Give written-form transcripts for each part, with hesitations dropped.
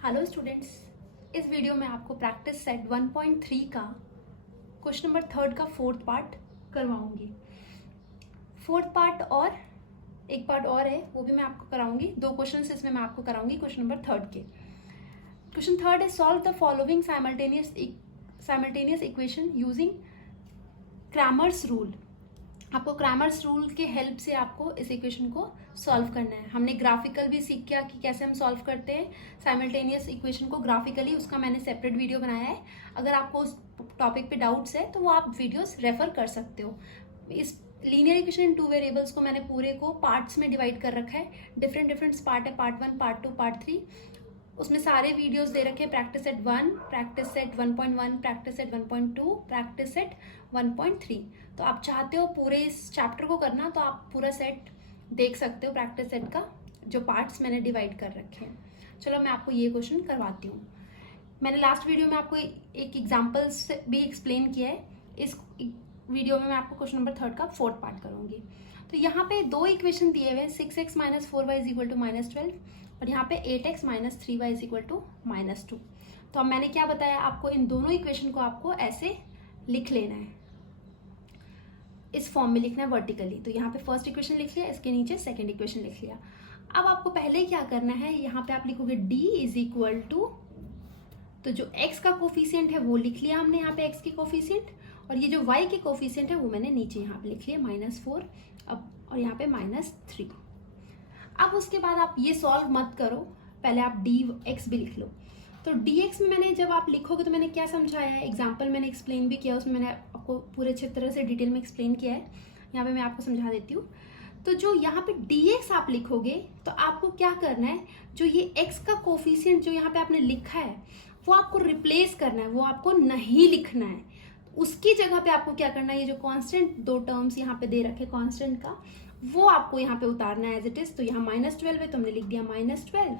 Hello students, इस video में आपको प्रैक्टिस सेट 1.3 का क्वेश्चन नंबर थर्ड का फोर्थ पार्ट करवाऊंगी। फोर्थ पार्ट और एक पार्ट और है, वो भी मैं आपको कराऊंगी। दो क्वेश्चन इसमें मैं आपको कराऊंगी क्वेश्चन नंबर थर्ड के। क्वेश्चन थर्ड है solve the following simultaneous equation using Cramer's rule. आपको क्रैमर्स रूल के हेल्प से आपको इस इक्वेशन को सॉल्व करना है। हमने ग्राफिकल भी सीख किया कि कैसे हम सॉल्व करते हैं साइमल्टेनियस इक्वेशन को ग्राफिकली, उसका मैंने सेपरेट वीडियो बनाया है। अगर आपको उस टॉपिक पे डाउट्स है तो वो आप वीडियोस रेफर कर सकते हो। इस linear equation in two variables को मैंने पूरे को पार्ट्स में डिवाइड कर रखा है। डिफरेंट पार्ट है, पार्ट 1, पार्ट 2, पार्ट 3। उसमें सारे वीडियोस दे रखे हैं, practice set 1, practice set 1.1, practice set 1.2, practice set 1.3। तो आप चाहते हो पूरे इस चैप्टर को करना तो आप पूरा सेट देख सकते हो, प्रैक्टिस सेट का जो पार्ट्स मैंने डिवाइड कर रखे हैं। चलो मैं आपको ये क्वेश्चन करवाती हूँ। मैंने लास्ट वीडियो में आपको एक एग्जाम्पल्स भी एक्सप्लेन किया है। इस वीडियो में मैं आपको क्वेश्चन नंबर थर्ड का फोर्थ पार्ट करूँगी। तो यहाँ पे दो इक्वेशन दिए हुए हैं, 6x - 4y = -12 और यहाँ पे 8x - 3y = -2। तो अब मैंने क्या बताया आपको, इन दोनों इक्वेशन को आपको ऐसे लिख लेना है, इस फॉर्म में लिखना है वर्टिकली। तो यहाँ पे फर्स्ट इक्वेशन लिख लिया, इसके नीचे सेकंड इक्वेशन लिख लिया। अब आपको पहले क्या करना है, यहाँ पे आप लिखोगे d = तो जो x का कोफिशिएंट है वो लिख लिया हमने, यहाँ पे x की कोफिशिएंट, और ये जो y के कोफिशिएंट है वो मैंने नीचे यहाँ पे लिख लिया -4 अब, और यहाँ पे -3। अब उसके बाद आप ये सॉल्व मत करो, पहले आप dx भी लिख लो। तो dx में मैंने जब आप लिखोगे तो मैंने क्या समझाया है, एग्जाम्पल मैंने एक्सप्लेन भी किया, उसमें मैंने आपको पूरे अच्छी तरह से डिटेल में एक्सप्लेन किया है। यहाँ पे मैं आपको समझा देती हूँ। तो जो यहाँ पे dx आप लिखोगे तो आपको क्या करना है, जो ये x का कोफिशिएंट जो यहाँ पे आपने लिखा है वो आपको रिप्लेस करना है, वो आपको नहीं लिखना है। उसकी जगह पे आपको क्या करना है, ये जो कांस्टेंट दो टर्म्स यहाँ पे दे रखे कांस्टेंट का, वो आपको यहाँ पे उतारना है एज इट इज। तो यहाँ -12 है तो हमने लिख दिया -12,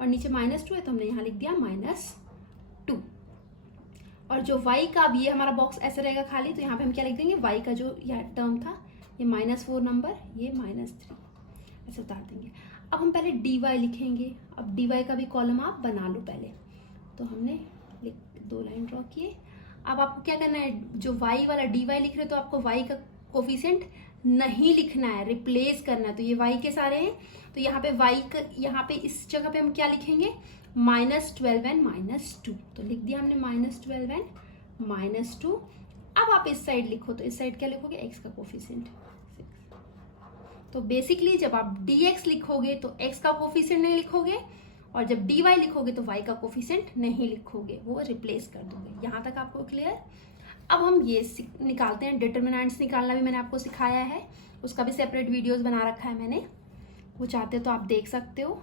और नीचे -2 है तो हमने यहाँ लिख दिया -2। और जो y का, अब ये हमारा बॉक्स ऐसे रहेगा खाली, तो यहाँ पे हम क्या लिख देंगे, y का जो यह टर्म था ये -4 नंबर, ये -3 ऐसे उतार देंगे। अब हम पहले dy लिखेंगे। अब dy का भी कॉलम आप बना लो पहले। तो हमने दो लाइन ड्रॉ किए। अब आपको क्या करना है, जो y वाला dy लिख रहे हो तो आपको y का कोफिशिएंट नहीं लिखना है, रिप्लेस करना है। तो ये y के सारे हैं, तो यहाँ पे y का, यहाँ पे इस जगह पे हम क्या लिखेंगे, -12 एंड -2। तो लिख दिया हमने -12 एंड -2। अब आप इस साइड लिखो, तो इस साइड क्या लिखोगे, x का कोफिशिएंट 6। तो बेसिकली जब आप dx लिखोगे तो x का कोफिशिएंट नहीं लिखोगे, और जब dy लिखोगे तो y का कोफिशिएंट नहीं लिखोगे, वो रिप्लेस कर दोगे। यहाँ तक आपको क्लियर। अब हम ये निकालते हैं, डिटर्मिनेंट्स निकालना भी मैंने आपको सिखाया है, उसका भी सेपरेट वीडियोस बना रखा है मैंने, वो चाहते हो तो आप देख सकते हो।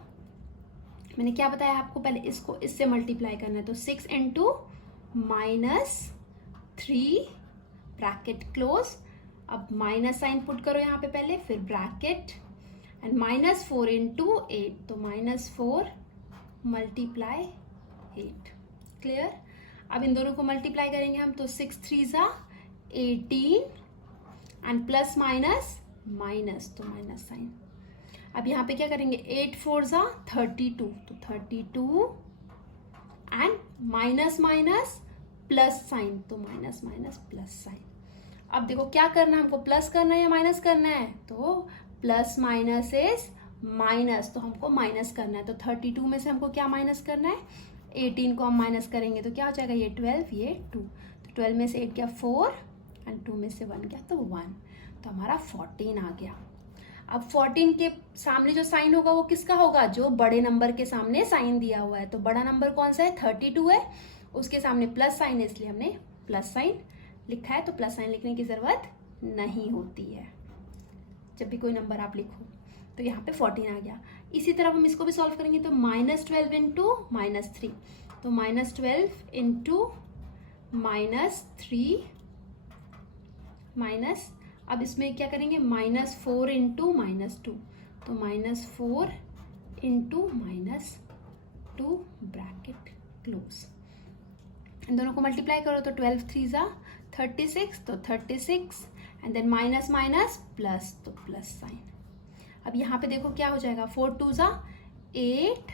मैंने क्या बताया आपको, पहले इसको इससे मल्टीप्लाई करना है। तो 6 × -3 ब्रैकेट क्लोज। अब माइनस साइन पुट करो यहाँ पे पहले, फिर ब्रैकेट, एंड -4 × 8, तो -4 × 8। क्लियर। अब इन दोनों को मल्टीप्लाई करेंगे हम, तो 6 × 3 = 18 एंड प्लस माइनस माइनस, तो माइनस साइन। अब यहाँ पे क्या करेंगे, 8 × 4 = 32, तो 32 and minus minus plus sign, तो माइनस माइनस प्लस साइन। अब देखो क्या करना है हमको, प्लस करना है या माइनस करना है, तो प्लस माइनस इज माइनस, तो हमको माइनस करना है। तो 32 में से हमको क्या माइनस करना है, 18 को हम माइनस करेंगे तो क्या हो जाएगा, ये 12, ये 2। तो 12 में से 8 गया 4 एंड 2 में से 1 गया तो 1, तो हमारा 14 आ गया। अब 14 के सामने जो साइन होगा वो किसका होगा, जो बड़े नंबर के सामने साइन दिया हुआ है। तो बड़ा नंबर कौन सा है, 32 है, उसके सामने प्लस साइन है, इसलिए हमने प्लस साइन लिखा है। तो प्लस साइन लिखने की जरूरत नहीं होती है जब भी कोई नंबर आप लिखो। तो यहाँ पे 14 आ गया। इसी तरह हम इसको भी सॉल्व करेंगे, तो -12 × -3, तो -12 × -3 माइनस, अब इसमें क्या करेंगे, -4 × -2, तो -4 × -2 ब्रैकेट क्लोज। इन दोनों को मल्टीप्लाई करो, तो 12 × 3 = 36, तो 36 and then minus minus plus, तो प्लस साइन। अब यहाँ पे देखो क्या हो जाएगा, 4 × 2 = 8।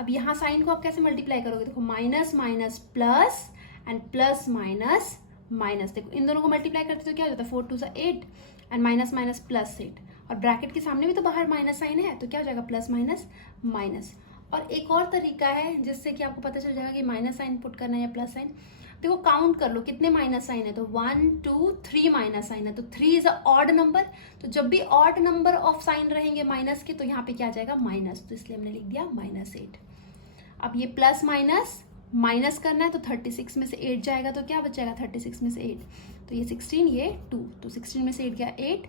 अब यहाँ साइन को आप कैसे मल्टीप्लाई करोगे, देखो minus minus plus and plus minus minus, देखो इन दोनों को मल्टीप्लाई करते तो क्या हो जाता है 4 2 8 एंड माइनस माइनस प्लस 8, और ब्रैकेट के सामने भी तो बाहर माइनस साइन है तो क्या हो जाएगा प्लस माइनस माइनस। और एक और तरीका है जिससे कि आपको पता चल जाएगा कि माइनस साइन पुट करना है या प्लस साइन। देखो काउंट कर लो कितने माइनस साइन है, तो 1 2 3 माइनस साइन है, तो 3 इज अ ऑड नंबर, तो जब भी ऑड नंबर ऑफ साइन रहेंगे माइनस के तो यहाँ पे क्या आ जाएगा माइनस, तो इसलिए हमने लिख दिया -8। अब ये प्लस माइनस माइनस करना है तो 36 में से 8 जाएगा तो क्या बचेगा 36 में से 8, तो ये 16 ये 2, तो 16 में से 8 गया 8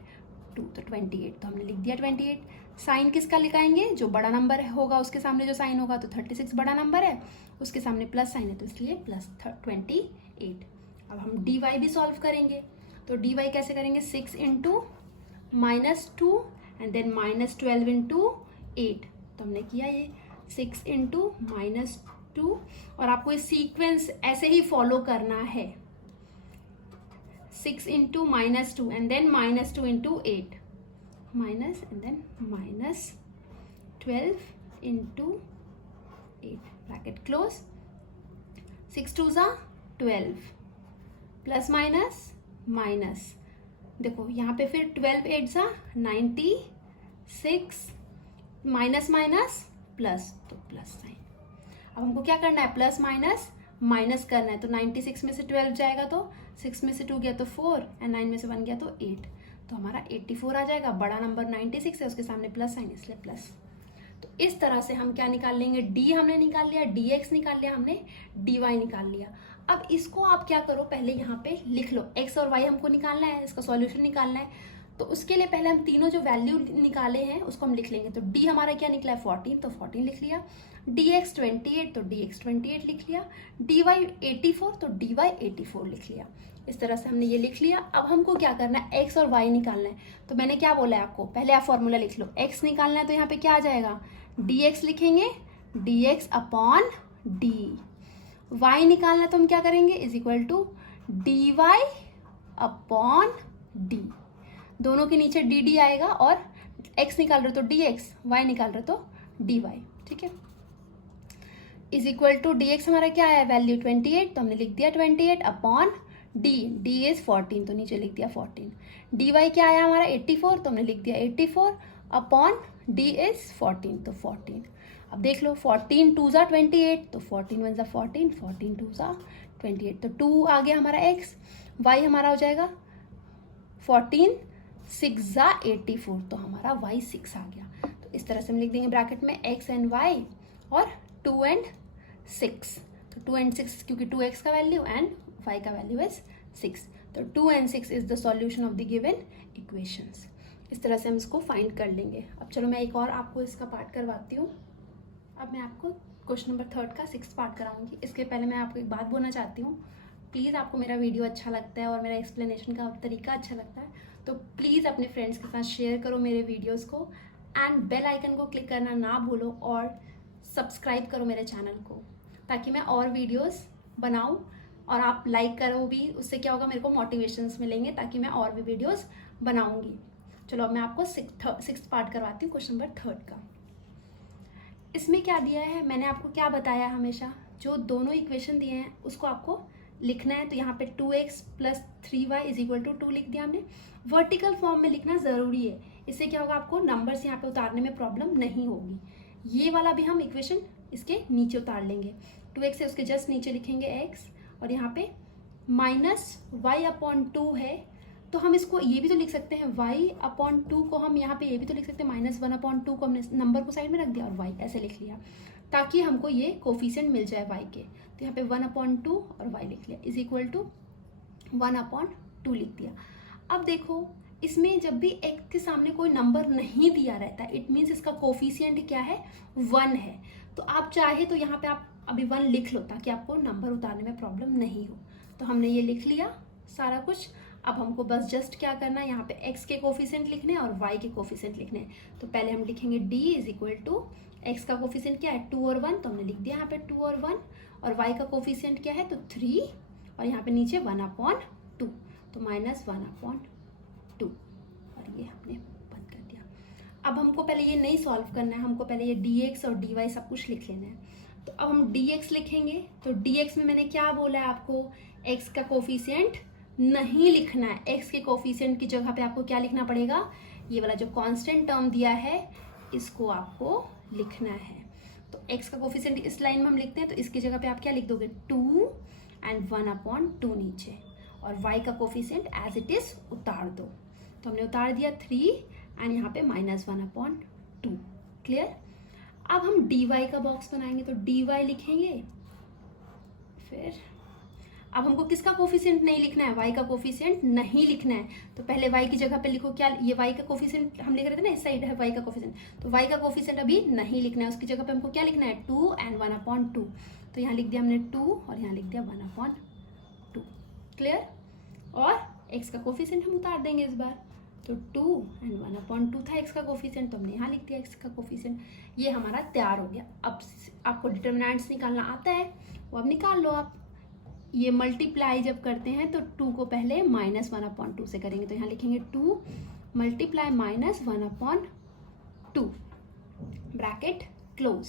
2 तो 28, तो हमने लिख दिया 28। साइन किसका लिखाएंगे, जो बड़ा नंबर होगा उसके सामने जो साइन होगा, तो 36 बड़ा नंबर है उसके सामने प्लस साइन है तो इसलिए प्लस 28। अब हम डी वाई भी सॉल्व करेंगे, तो डी वाई कैसे करेंगे, 6 इंटू -2 एंड देन -12 इंटू 8, तो हमने किया ये 6 इंटू -2, और आपको ये सीक्वेंस ऐसे ही फॉलो करना है, 6 into -2 and then -2 into 8 minus and then -12 into 8 bracket close, 6 2 12 plus minus minus, देखो यहाँ पे फिर 12 8 96 माइनस माइनस प्लस, तो प्लस साइन। अब हमको क्या करना है, प्लस माइनस माइनस करना है, तो 96 में से 12 जाएगा तो 6 में से 2 गया तो 4 एंड 9 में से 1 गया तो 8, तो हमारा 84 आ जाएगा। बड़ा नंबर 96 है उसके सामने प्लस साइन इसलिए प्लस। तो इस तरह से हम क्या निकाल लेंगे, डी हमने निकाल लिया, डी एक्स निकाल लिया हमने, डी वाई निकाल लिया। अब इसको आप क्या करो, पहले यहाँ पे लिख लो, एक्स और वाई हमको निकालना है, इसका सॉल्यूशन निकालना है, तो उसके लिए पहले हम तीनों जो वैल्यू निकाले हैं उसको हम लिख लेंगे। तो डी हमारा क्या निकला है 14, तो 14 लिख लिया, डी एक्स 28 तो डी एक्स 28 लिख लिया, डी वाई 84 तो डी वाई 84 लिख लिया। इस तरह से हमने ये लिख लिया। अब हमको क्या करना है, एक्स और वाई निकालना है, तो मैंने क्या बोला है आपको, पहले आप फॉर्मूला लिख लो, एक्स निकालना है तो यहाँ पे क्या आ जाएगा, डी एक्स लिखेंगे, d x upon d, y निकालना है तो हम क्या करेंगे, is equal to d y upon d, दोनों के नीचे डी डी आएगा, और x निकाल रहे तो डी एक्स, वाई निकाल रहे तो डी वाई, ठीक है। Is equal to d x हमारा क्या है, वैल्यू 28 तो हमने लिख दिया 28 अपॉन डी, डी इज 14 तो नीचे लिख दिया 14, डी वाई क्या आया हमारा 84 तो हमने लिख दिया 84 अपॉन डी इज 14 तो 14। अब देख लो 14 2 28 तो 14 1 14, 14 2 28, तो 2 आ गया हमारा x, y हमारा हो जाएगा 14 6 84, तो हमारा y 6 आ गया। तो इस तरह से हम लिख देंगे ब्रैकेट में x एंड y और 2 and 6, तो 2 and 6 क्योंकि 2x का वैल्यू एंड y का वैल्यू इज 6, तो 2 and 6 is the solution of the given equations. इस तरह से हम इसको फाइंड कर लेंगे। अब चलो मैं एक और आपको इसका पार्ट करवाती हूँ। अब मैं आपको क्वेश्चन नंबर 3 का 6th पार्ट कराऊंगी। इसके पहले मैं आपको एक बात बोलना चाहती हूँ, प्लीज़ आपको मेरा वीडियो अच्छा लगता है और मेरा एक्सप्लेनेशन का तरीका अच्छा लगता है तो प्लीज़ अपने फ्रेंड्स के साथ शेयर करो मेरे वीडियोस को, एंड बेल आइकन को क्लिक करना ना भूलो, और सब्सक्राइब करो मेरे चैनल को ताकि मैं और वीडियोस बनाऊं, और आप लाइक करो भी, उससे क्या होगा, मेरे को मोटिवेशंस मिलेंगे ताकि मैं और भी वीडियोस बनाऊंगी। चलो अब मैं आपको 6th पार्ट करवाती हूँ, क्वेश्चन नंबर 3 का। इसमें क्या दिया है, मैंने आपको क्या बताया, हमेशा जो दोनों इक्वेशन दिए हैं उसको आपको लिखना है। तो यहाँ पे 2x + 3y = 2 लिख दिया हमने। वर्टिकल फॉर्म में लिखना ज़रूरी है, इससे क्या होगा, आपको नंबर्स यहाँ पे उतारने में प्रॉब्लम नहीं होगी। ये वाला भी हम इक्वेशन इसके नीचे उतार लेंगे, 2x है उसके जस्ट नीचे लिखेंगे x, और यहाँ पे -y/2 है, तो हम इसको ये भी तो लिख सकते हैं, y/2 को हम यहाँ पे ये भी तो लिख सकते हैं, -1/2 को हमने नंबर को साइड में रख दिया और y ऐसे लिख लिया ताकि हमको ये कोफिशिएंट मिल जाए y के। तो यहाँ पे 1/2 और y लिख लिया, इज इक्वल टू 1/2 लिख दिया। अब देखो इसमें जब भी x के सामने कोई नंबर नहीं दिया रहता, इट मीन्स इसका कोफिशिएंट क्या है, 1 है। तो आप चाहे तो यहाँ पे आप अभी 1 लिख लो ताकि आपको नंबर उतारने में प्रॉब्लम नहीं हो। तो हमने ये लिख लिया सारा कुछ। अब हमको बस जस्ट क्या करना है, यहाँ पे x के कोफिशिएंट लिखने हैं और y के कोफिशिएंट लिखने हैं। तो पहले हम लिखेंगे d is equal to, x का कोफिशिएंट क्या है 2 और 1, तो हमने लिख दिया यहाँ पे 2 और 1, और y का कोफिशिएंट क्या है तो 3, और यहाँ पे नीचे 1/2, तो -1/2, और ये हमने बंद कर दिया। अब हमको पहले ये नहीं सॉल्व करना है, हमको पहले ये dx और dy सब कुछ लिख लेना है। तो अब हम dx लिखेंगे, तो dx में मैंने क्या बोला है आपको, x का कोफिशिएंट नहीं लिखना है। x के कोफिशिएंट की जगह पे आपको क्या लिखना पड़ेगा, ये वाला जो कांस्टेंट टर्म दिया है इसको आपको लिखना है। तो x का कोफिशिएंट इस लाइन में हम लिखते हैं, तो इसकी जगह पे आप क्या लिख दोगे, 2 एंड 1/2 नीचे, और y का कोफिशिएंट एज इट इज उतार दो। तो हमने उतार दिया 3 एंड यहाँ पे -1/2। क्लियर। अब हम dy का बॉक्स बनाएंगे, तो dy लिखेंगे। फिर अब हमको किसका कोफिशिएंट नहीं लिखना है, y का कोफिशिएंट नहीं लिखना है। तो पहले y की जगह पे लिखो क्या, ये y का कोफिशिएंट हम लिख रहे थे ना, इस साइड है y का कोफिशिएंट, तो y का कोफिशिएंट अभी नहीं लिखना है, उसकी जगह पे हमको क्या लिखना है, 2 एंड 1/2। तो यहाँ लिख दिया हमने 2 और यहाँ लिख दिया 1/2। क्लियर। और x का कोफिशिएंट हम उतार देंगे इस बार, तो 2 एंड 1/2 था x का कोफिशिएंट, तो हमने यहाँ लिख दिया x का कोफिशिएंट। ये हमारा तैयार हो गया। अब आपको डिटर्मिनेंट्स निकालना आता है, वो अब निकाल लो आप। ये मल्टीप्लाई जब करते हैं तो 2 को पहले -1/2 से करेंगे, तो यहाँ लिखेंगे 2 मल्टीप्लाई -1/2 ब्रैकेट क्लोज,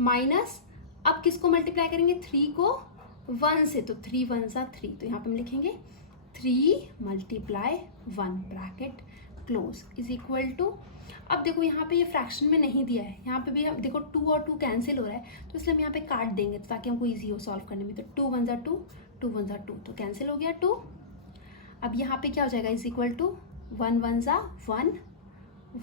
माइनस अब किसको मल्टीप्लाई करेंगे, 3 को 1 से, तो 3 1 सा 3, तो यहाँ पे हम लिखेंगे 3 multiply 1 bracket close is equal to, अब देखो यहाँ पे ये फ्रैक्शन में नहीं दिया है, यहाँ पे भी हम देखो 2 और 2 कैंसिल हो रहा है, तो इसलिए हम यहाँ पे काट देंगे ताकि हमको इजी हो सॉल्व करने में। तो 2 1 सा 2, 2 1 सा 2, तो कैंसिल हो गया 2। अब यहाँ पे क्या हो जाएगा, इज इक्वल टू 1 1 सा 1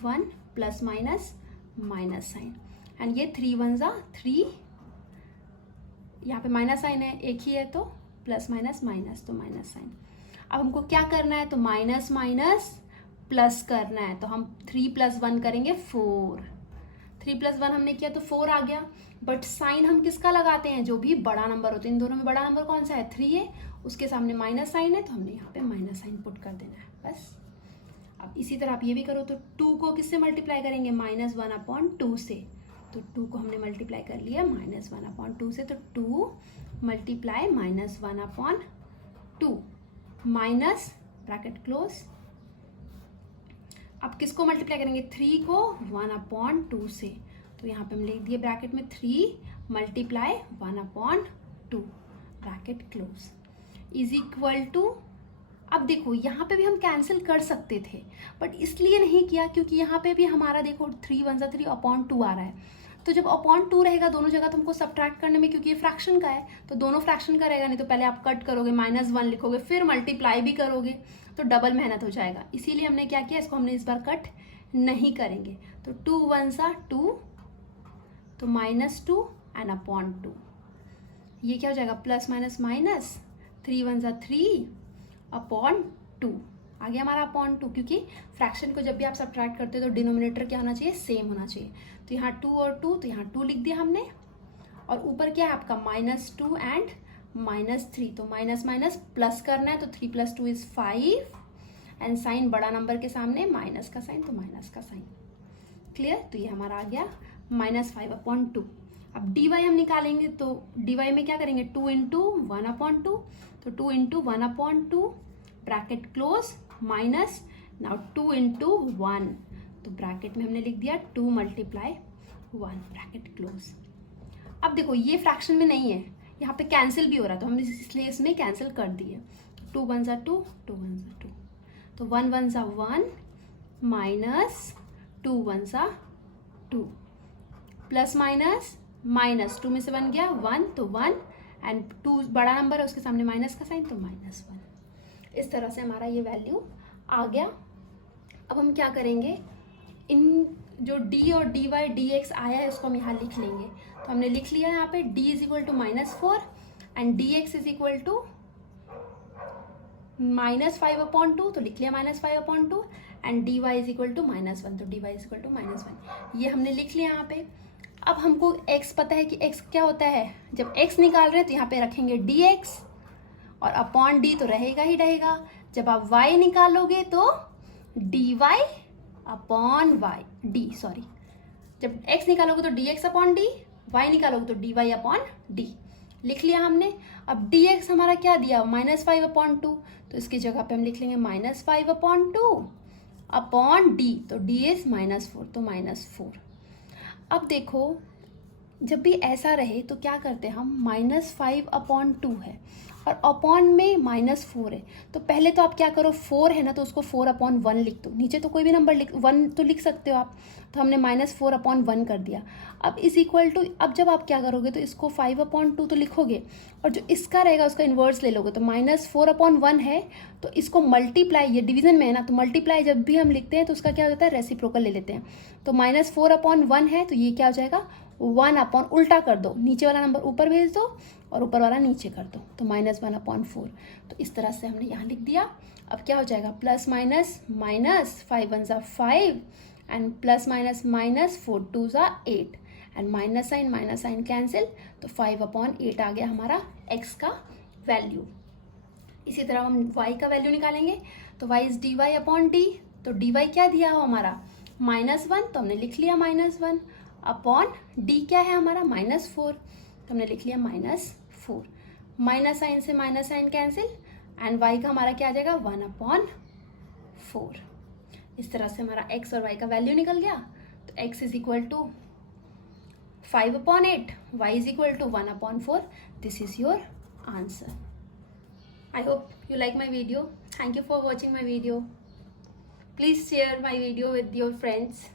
1 plus minus minus sign, and ये 3 1 सा 3, यहाँ पे माइनस साइन है, एक ही है तो प्लस माइनस माइनस, तो माइनस साइन। अब हमको क्या करना है, तो माइनस माइनस प्लस करना है, तो हम 3 + 1 करेंगे 4, 3 + 1 हमने किया तो 4 आ गया। बट साइन हम किसका लगाते हैं, जो भी बड़ा नंबर होते हैं, इन दोनों में बड़ा नंबर कौन सा है, 3 है, उसके सामने माइनस साइन है, तो हमने यहाँ पे माइनस साइन पुट कर देना है बस। अब इसी तरह आप ये भी करो, तो 2 को किससे मल्टीप्लाई करेंगे, -1/2 से, तो 2 को हमने मल्टीप्लाई कर लिया -1/2 से, तो 2 मल्टीप्लाई -1/2 माइनस ब्रैकेट क्लोज। अब किसको मल्टीप्लाई करेंगे, 3 को 1/2 से, तो यहाँ पे हम लिख दिए ब्रैकेट में 3 multiply 1/2 bracket close is equal to, अब देखो यहाँ पे भी हम कैंसिल कर सकते थे बट इसलिए नहीं किया क्योंकि यहाँ पे भी हमारा देखो 3 1 सा 3/2 आ रहा है, तो जब (2) रहेगा दोनों जगह तुमको सब्ट्रैक्ट करने में, क्योंकि ये फ्रैक्शन का है तो दोनों फ्रैक्शन का रहेगा, नहीं तो पहले आप कट करोगे -1 लिखोगे फिर मल्टीप्लाई भी करोगे तो डबल मेहनत हो जाएगा। इसीलिए हमने क्या किया, इसको हमने इस बार कट नहीं करेंगे, तो 2 1 सा 2, तो -2 एंड (2), ये क्या हो जाएगा, प्लस माइनस माइनस, 3 1 सा 3/2 आ गया हमारा (2), क्योंकि फ्रैक्शन को जब भी आप सब्ट्रैक्ट करते हो तो डिनोमिनेटर क्या होना चाहिए, सेम होना चाहिए। तो यहाँ 2 और 2, तो यहाँ 2 लिख दिया हमने, और ऊपर क्या है आपका -2 एंड -3, तो माइनस माइनस प्लस करना है, तो 3 + 2 = 5, एंड साइन बड़ा नंबर के सामने माइनस का साइन, तो माइनस का साइन। क्लियर। तो ये हमारा आ गया -5/2। अब dy हम निकालेंगे, तो dy में क्या करेंगे, 2 × 1/2, तो 2 × 1/2 ब्रैकेट क्लोज माइनस, नाउ 2 × 1, तो ब्रैकेट में हमने लिख दिया 2 मल्टीप्लाई 1 ब्रैकेट क्लोज। अब देखो ये फ्रैक्शन में नहीं है, यहाँ पे कैंसिल भी हो रहा है, तो हमने इसलिए इसमें कैंसिल कर दिए। 2 1 सा 2, 2 1 सा 2, तो 1 1 सा 1 माइनस 2 1 सा 2, प्लस माइनस माइनस, 2 में से 1 गया 1, तो 1 एंड 2 बड़ा नंबर है उसके सामने माइनस का साइन, तो -1। इस तरह से हमारा ये वैल्यू आ गया। अब हम क्या करेंगे, इन जो d और dy dx आया है उसको हम यहाँ लिख लेंगे। तो हमने लिख लिया यहाँ पे d = -4 एंड dx = -5/2, तो लिख लिया -5/2, एंड dy = -1, तो dy = -1, ये हमने लिख लिया यहाँ पे। अब हमको x पता है कि x क्या होता है, जब x निकाल रहे हैं तो यहाँ पे रखेंगे dx, और अपॉन d तो रहेगा ही रहेगा। जब आप y निकालोगे तो dy upon y, d sorry, जब x निकालोगे तो dx/d, y निकालोगे तो dy अपॉन d, लिख लिया हमने। अब dx हमारा क्या दिया, -5/2, तो इसकी जगह पे हम लिख लेंगे -5/2 अपॉन डी, तो डी इज -4, तो -4। अब देखो जब भी ऐसा रहे तो क्या करते हैं हम, -5/2 है और अपॉन में -4 है, तो पहले तो आप क्या करो, 4 है ना तो उसको 4/1 लिख दो, नीचे तो कोई भी नंबर 1 तो लिख सकते हो आप, तो हमने -4/1 कर दिया। अब इज इक्वल टू, अब जब आप क्या करोगे तो इसको 5/2 तो लिखोगे और जो इसका रहेगा उसका इन्वर्स ले लोगे, तो -4/1 है तो इसको मल्टीप्लाई, ये डिवीजन में है ना तो मल्टीप्लाई जब भी हम लिखते हैं तो उसका क्या हो जाता है, रेसिप्रोकल ले लेते हैं। तो -4/1 है तो ये क्या हो जाएगा, 1/, उल्टा कर दो, नीचे वाला नंबर ऊपर भेज दो और ऊपर वाला नीचे कर दो, तो -1/4। तो इस तरह से हमने यहाँ लिख दिया। अब क्या हो जाएगा, प्लस माइनस माइनस, 5 1 ज़ा 5 एंड प्लस माइनस माइनस, 4 2 ज़ा 8 एंड माइनस साइन कैंसिल, तो 5/8 आ गया हमारा x का वैल्यू। इसी तरह हम y का वैल्यू निकालेंगे, तो y इज dy/d, तो dy क्या दिया हो हमारा, -1, तो हमने लिख लिया -1 अपॉन d क्या है हमारा, -4, तो हमने लिख लिया -4, माइनस साइन से minus sign cancel and y का हमारा क्या आ जाएगा, 1/4। इस तरह से हमारा x और y का वैल्यू निकल गया। तो x is equal to 5/8, y is equal to 1/4। This is your answer. I hope you like my video. Thank you for watching my video. Please share my video with your friends.